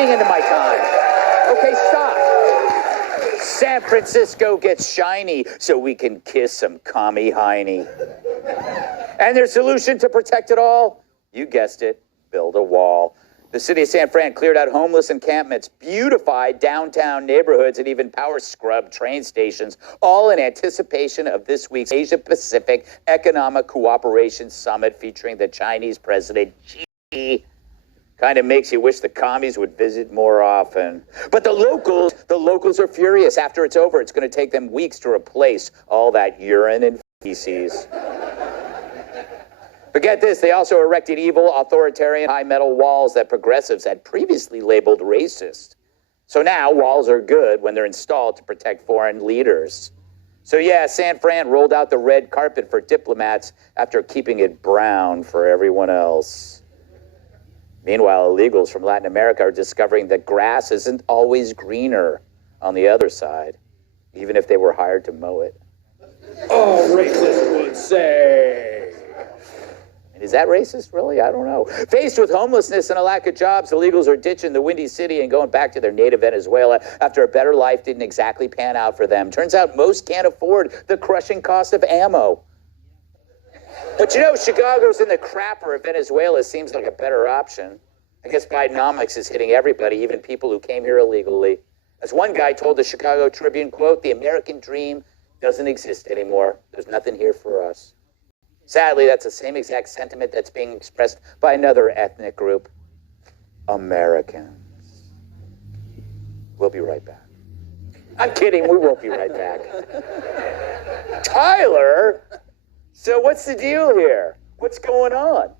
eating into my time. Okay, stop. San Francisco gets shiny so we can kiss some commie hiney. And their solution to protect it all? You guessed it, build a wall. The city of San Fran cleared out homeless encampments, beautified downtown neighborhoods, and even power scrubbed train stations, all in anticipation of this week's Asia-Pacific Economic Cooperation Summit featuring the Chinese President Xi. Kind of makes you wish the commies would visit more often. But the locals are furious. After it's over, it's going to take them weeks to replace all that urine and feces. But get this, they also erected evil, authoritarian, high-metal walls that progressives had previously labeled racist. So now walls are good when they're installed to protect foreign leaders. So yeah, San Fran rolled out the red carpet for diplomats after keeping it brown for everyone else. Meanwhile, illegals from Latin America are discovering that grass isn't always greener on the other side, even if they were hired to mow it. Oh, racist would say. Is that racist, really? I don't know. Faced with homelessness and a lack of jobs, illegals are ditching the Windy City and going back to their native Venezuela after a better life didn't exactly pan out for them. Turns out most can't afford the crushing cost of ammo. But you know, Chicago's in the crapper of Venezuela seems like a better option. I guess Bidenomics is hitting everybody, even people who came here illegally. As one guy told the Chicago Tribune, quote, "The American dream doesn't exist anymore. There's nothing here for us." Sadly, that's the same exact sentiment that's being expressed by another ethnic group, Americans. We'll be right back. I'm kidding, we won't be right back. Tyler, so what's the deal here? What's going on?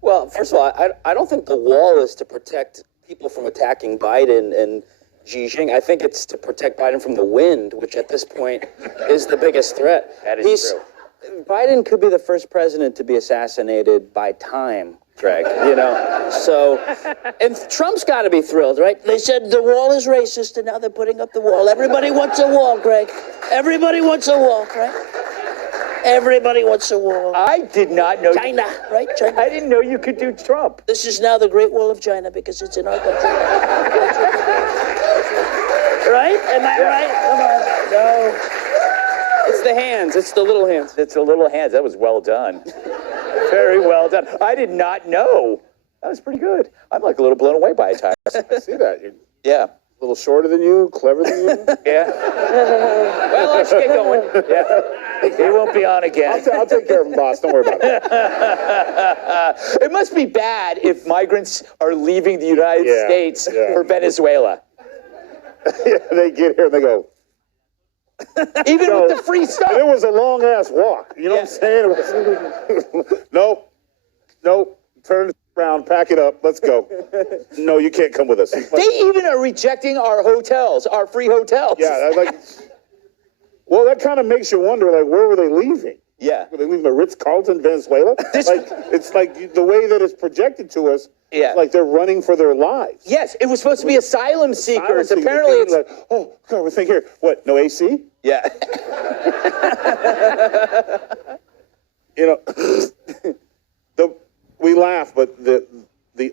Well, first of all, I don't think the wall is to protect people from attacking Biden and Xi Jinping. I think it's to protect Biden from the wind, which at this point is the biggest threat. That is true. Biden could be the first president to be assassinated by time, Greg, you know? So, and Trump's got to be thrilled, right? They said the wall is racist, and now they're putting up the wall. Everybody wants a wall, Greg. Everybody wants a wall, right? Everybody wants a wall. I did not know. China, right? China. I didn't know you could do Trump. This is now the Great Wall of China because it's in our country. Right? Am I right? Come on. No. It's the hands. It's the little hands. It's the little hands. That was well done. Very well done. I did not know. That was pretty good. I'm like a little blown away by it, Tyler. I see that. You're Yeah. a little shorter than you, clever than you. Yeah. Well, let's get going. Yeah. He won't be on again. I'll take care of him, boss. Don't worry about it. It must be bad if migrants are leaving the United States for Venezuela. Yeah, they get here and they go. Even with the free stuff. And it was a long ass walk. You know what I'm saying? It was, nope. Turn around, pack it up. Let's go. No, you can't come with us. They even are rejecting our hotels, our free hotels. Yeah, well, that kind of makes you wonder, like, where were they leaving? Yeah. Were they leaving the Ritz-Carlton, Venezuela? It's like the way that it's projected to us. Yeah. It's like they're running for their lives. Yes, it was supposed to be asylum seekers. Apparently, it's like, oh God, we're thinking here. What? No AC? Yeah. You know, we laugh, but the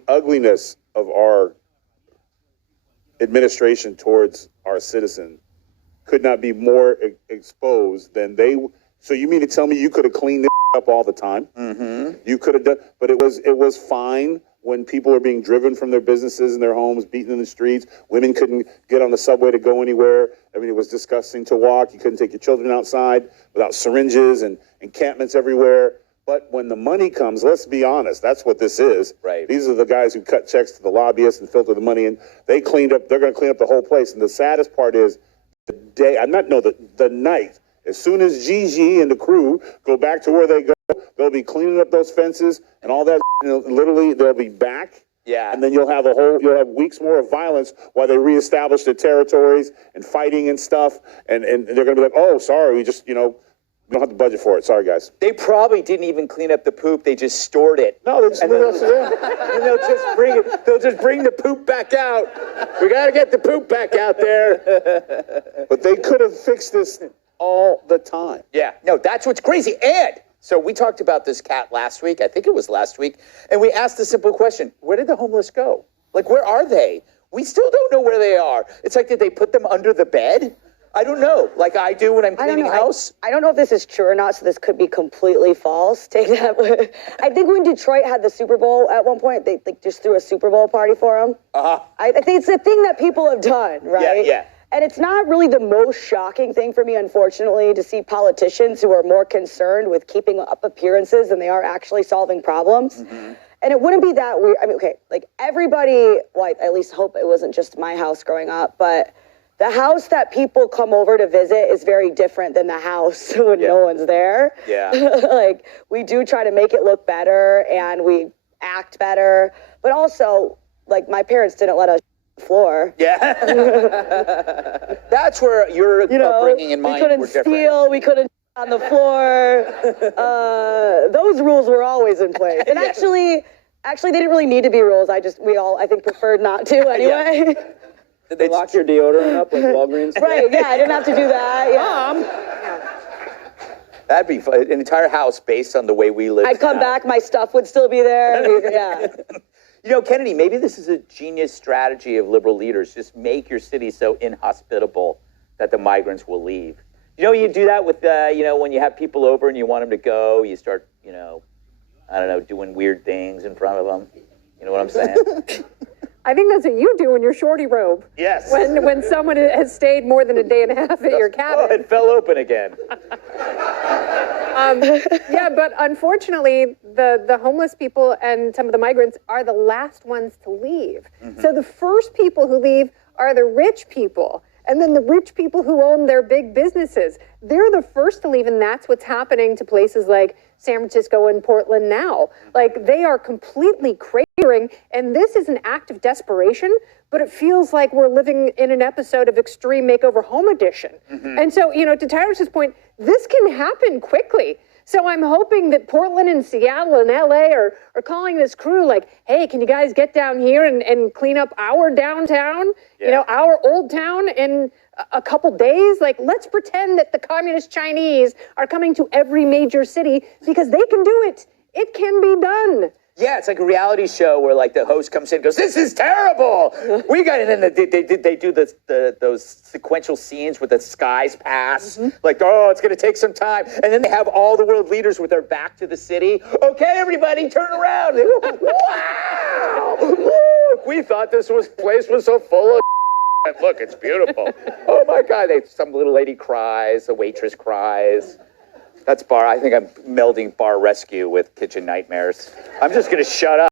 ugliness of our administration towards our citizens could not be more exposed than they. So you mean to tell me you could have cleaned this up all the time? Mm-hmm. You could have done, but it was fine when people are being driven from their businesses and their homes, beaten in the streets. Women couldn't get on the subway to go anywhere. I mean, it was disgusting to walk. You couldn't take your children outside without syringes and encampments everywhere. But when the money comes, let's be honest, that's what this is. Right. These are the guys who cut checks to the lobbyists and filter the money, and they're going to clean up the whole place. And the saddest part is the night, as soon as Gigi and the crew go back to where they go, they'll be cleaning up those fences and all that. Literally, they'll be back. Yeah. And then you'll have weeks more of violence while they reestablish their territories and fighting and stuff. And they're going to be like, oh, sorry, we don't have the budget for it. Sorry, guys. They probably didn't even clean up the poop. They just stored it. No, they just leave it there. And they'll just bring the poop back out. We got to get the poop back out there. But they could have fixed this all the time. Yeah. No, that's what's crazy. And so we talked about this cat last week. I think it was last week. And we asked the simple question, where did the homeless go? Like, where are they? We still don't know where they are. It's like, did they put them under the bed? I don't know, like I do when I'm cleaning house. I don't know if this is true or not, so this could be completely false. Take that. I think when Detroit had the Super Bowl at one point, they just threw a Super Bowl party for them. I think it's a thing that people have done, right? Yeah. And it's not really the most shocking thing for me, unfortunately, to see politicians who are more concerned with keeping up appearances than they are actually solving problems. And it wouldn't be that weird. I mean, okay, like everybody, well, I at least hope it wasn't just my house growing up, but the house that people come over to visit is very different than the house when no one's there. Yeah. Like, we do try to make it look better and we act better, but also, like, my parents didn't let us floor. Yeah. That's where your upbringing and mine were different. We couldn't steal, we couldn't on the floor. Those rules were always in place. And actually, they didn't really need to be rules. I think, preferred not to anyway. Did they lock your deodorant up like Walgreens? Right, yeah, I didn't have to do that. Yeah. That'd be fun. An entire house based on the way we live. I'd come back, my stuff would still be there. Yeah. You know, Kennedy, maybe this is a genius strategy of liberal leaders. Just make your city so inhospitable that the migrants will leave. You know, you do that with, when you have people over and you want them to go, you start, doing weird things in front of them. You know what I'm saying? I think that's what you do in your shorty robe. Yes. When someone has stayed more than a day and a half at your cabin. Oh, it fell open again. Yeah, but unfortunately, the homeless people and some of the migrants are the last ones to leave. So the first people who leave are the rich people. And then the rich people who own their big businesses, they're the first to leave. And that's what's happening to places like San Francisco and Portland now. Like, they are completely cratering. And this is an act of desperation, but it feels like we're living in an episode of Extreme Makeover Home Edition. And so, to Tyrus's point, this can happen quickly. So I'm hoping that Portland and Seattle and LA are calling this crew like, hey, can you guys get down here and clean up our downtown, our old town in a couple days? Like, let's pretend that the communist Chinese are coming to every major city because they can do it. It can be done. Yeah, it's like a reality show where like the host comes in and goes, "This is terrible. We got it." And then they do those sequential scenes with the skies pass. Like, oh, it's going to take some time. And then they have all the world leaders with their back to the city. Okay, everybody, turn around. Wow! Look, we thought this place was so full of look, it's beautiful. Oh my God! Some little lady cries. The waitress cries. That's bar. I think I'm melding Bar Rescue with Kitchen Nightmares. I'm just going to shut up.